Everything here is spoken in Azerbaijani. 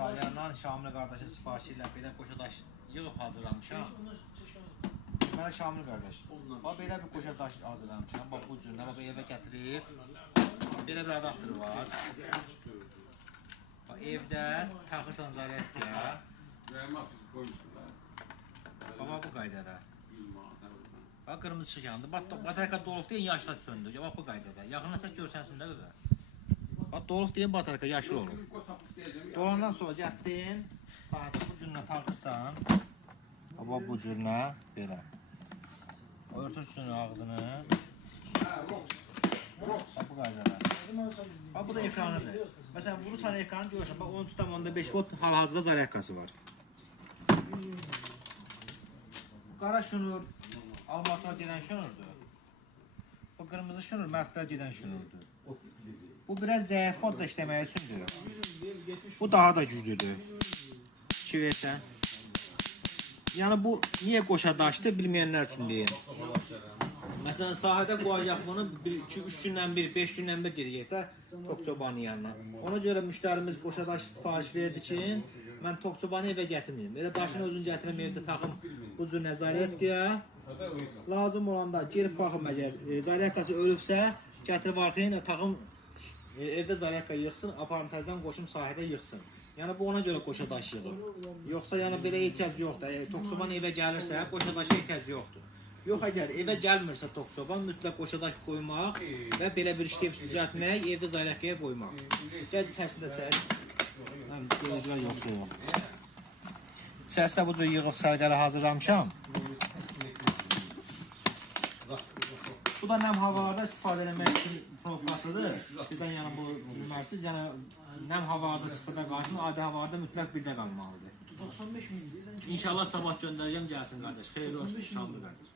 Salyandan Şamil qardaşın sifarişi ilə belə qoşa daş yığıb hazırlamışam. Deməli Şamil qardaş, bax belə bir qoşa daş hazırlamışam. Bax bu cürlə, bax evə gətirib. Belə bir adaptör var. Bax evdə taxırsan zaryadkaya. Bax bu qaydada. Bax qırmızı işıq yandı. Bax batarka dolub deyə yaşla söndü. Bax bu qaydada. Yaxınlaşaq görsənsin də qıza. Bax dolub deyə batarka yaşıl olur. Dolandan sonra gətdin, saati bu cürlə taxırsan. Bax bu cürlə belə. Örtürsün ağzını. Bax bu qaydada. Bax bu da ekranıdır. Məsələn vurursan ekranı görürsən. Bax 13.5 volt hal-hazırda zaryadkası var. Qara şunur armatura gedən şunurdur. Bu qırmızı şunur məfətlərə gedən şunurdur. Bu biraz zəif modda işləmək üçündür. Bu daha da güclüdür. 2 versən. Yəni bu niyə qoşa daşdır bilməyənlər üçün deyim. Məsələn sahədə qoyacaq bunu 2-3 gündən bir, 5 gündən bir gedəcək Tokçobanın yanına. Ona görə müştərimiz qoşa daş sifariş verdi ki, mən Tokçobanı evə gətirməyim. Elə daşın özünü gətirəm evdə taxım bu cür nəzarətkiyə. Lazım olanda gelib baxım əgər zaryadkası ölübsə, gətirib arxaya taxım evdə zaryadka yığsın, aparım təzədən qoşum sahədə yığsın. Yəni bu ona görə qoşa daş yığır. Yoxsa yəni belə ehtiyac yoxdur. Əgər Tokçoban evə gəlirsə, qoşa daşa ehtiyac yoxdur. Yox əgər evə gəlmirsə Tokçoban mütləq qoşa daş qoymaq və belə bir işlem düzəltmək, evdə zaryadkaya qoymaq. Gəl içərisində çək. Həm görürlər yoxsa yox. İçərisində bu cür yığıb sərgəli hazırlamışam. Bu da nəm havalarda istifadə etmək üçün probkasıdır. Birdən yəni bu bilmərsiz, yəni nəm havalarda sıfırda qalsın, adi havalarda mütləq birdə qalmalıdır. 95 mindir. İnşallah sabah göndərəcəm gəlsin qardaş. Xeyirli olsun, Şamil qardaş.